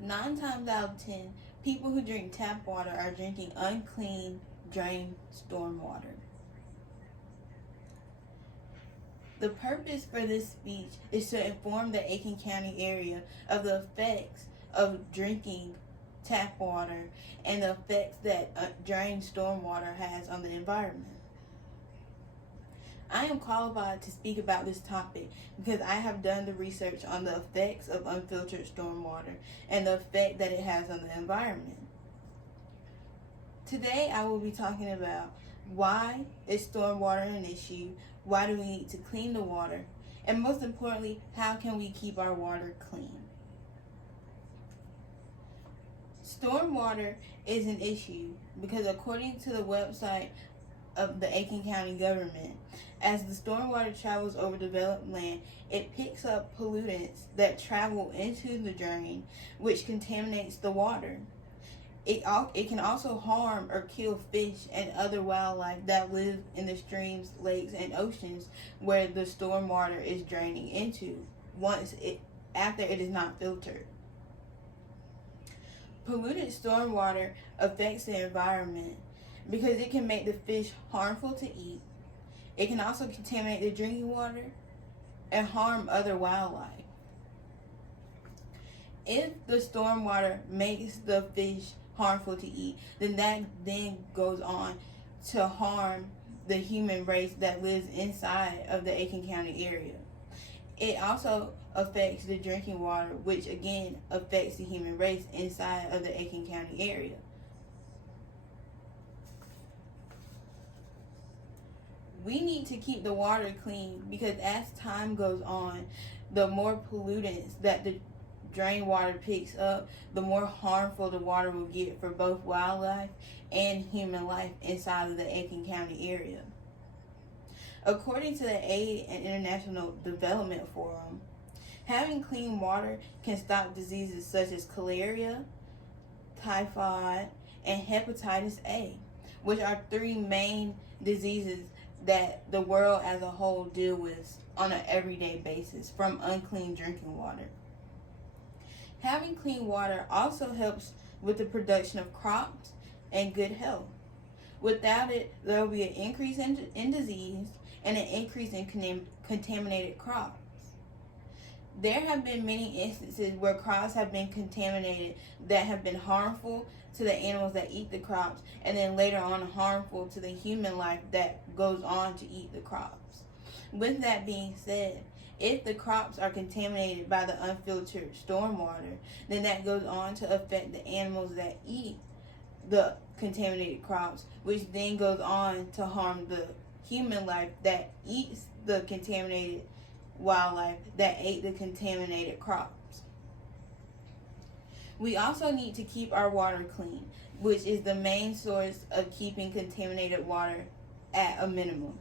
9 times out of 10, people who drink tap water are drinking unclean, drained storm water. The purpose for this speech is to inform the Aiken County area of the effects of drinking tap water and the effects that drained stormwater has on the environment. I am qualified to speak about this topic because I have done the research on the effects of unfiltered stormwater and the effect that it has on the environment. Today I will be talking about why is stormwater an issue, why do we need to clean the water, and most importantly, how can we keep our water clean? Stormwater is an issue because according to the website of the Aiken County government, as the stormwater travels over developed land, it picks up pollutants that travel into the drain, which contaminates the water. It can also harm or kill fish and other wildlife that live in the streams, lakes, and oceans where the stormwater is draining into after it is not filtered. Polluted stormwater affects the environment because it can make the fish harmful to eat. It can also contaminate the drinking water and harm other wildlife. If the stormwater makes the fish harmful to eat, then that goes on to harm the human race that lives inside of the Aiken County area. It also affects the drinking water, which again affects the human race inside of the Aiken County area. We need to keep the water clean because as time goes on, the more pollutants that the drain water picks up, the more harmful the water will get for both wildlife and human life inside of the Aiken County area. According to the Aid and International Development Forum, having clean water can stop diseases such as cholera, typhoid, and hepatitis A, which are 3 main diseases that the world as a whole deal with on an everyday basis from unclean drinking water. Having clean water also helps with the production of crops and good health. Without it, there will be an increase in disease and an increase in contaminated crops. There have been many instances where crops have been contaminated that have been harmful to the animals that eat the crops, and then later on harmful to the human life that goes on to eat the crops. With that being said, if the crops are contaminated by the unfiltered stormwater, then that goes on to affect the animals that eat the contaminated crops, which then goes on to harm the human life that eats the contaminated wildlife that ate the contaminated crops. We also need to keep our water clean, which is the main source of keeping contaminated water at a minimum.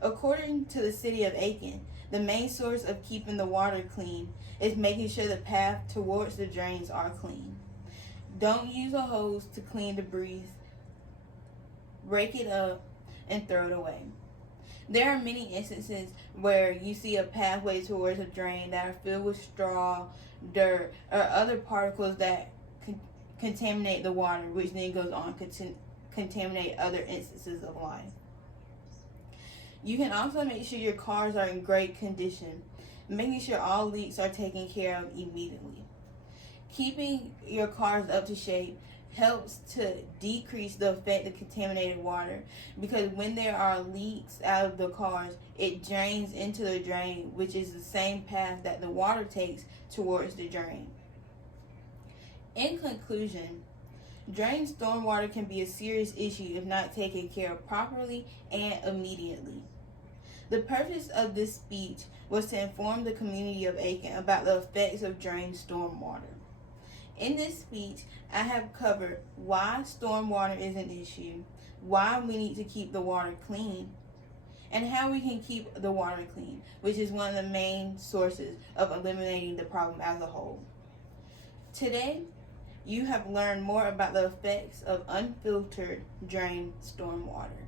According to the city of Aiken, the main source of keeping the water clean is making sure the path towards the drains are clean. Don't use a hose to clean debris. Rake it up and throw it away. There are many instances where you see a pathway towards a drain that are filled with straw, dirt, or other particles that contaminate the water, which then goes on to contaminate other instances of life. You can also make sure your cars are in great condition, making sure all leaks are taken care of immediately. Keeping your cars up to shape helps to decrease the effect of contaminated water because when there are leaks out of the cars, it drains into the drain, which is the same path that the water takes towards the drain. In conclusion, drained stormwater can be a serious issue if not taken care of properly and immediately. The purpose of this speech was to inform the community of Aiken about the effects of drained stormwater. In this speech, I have covered why stormwater is an issue, why we need to keep the water clean, and how we can keep the water clean, which is one of the main sources of eliminating the problem as a whole. Today, you have learned more about the effects of unfiltered drained stormwater.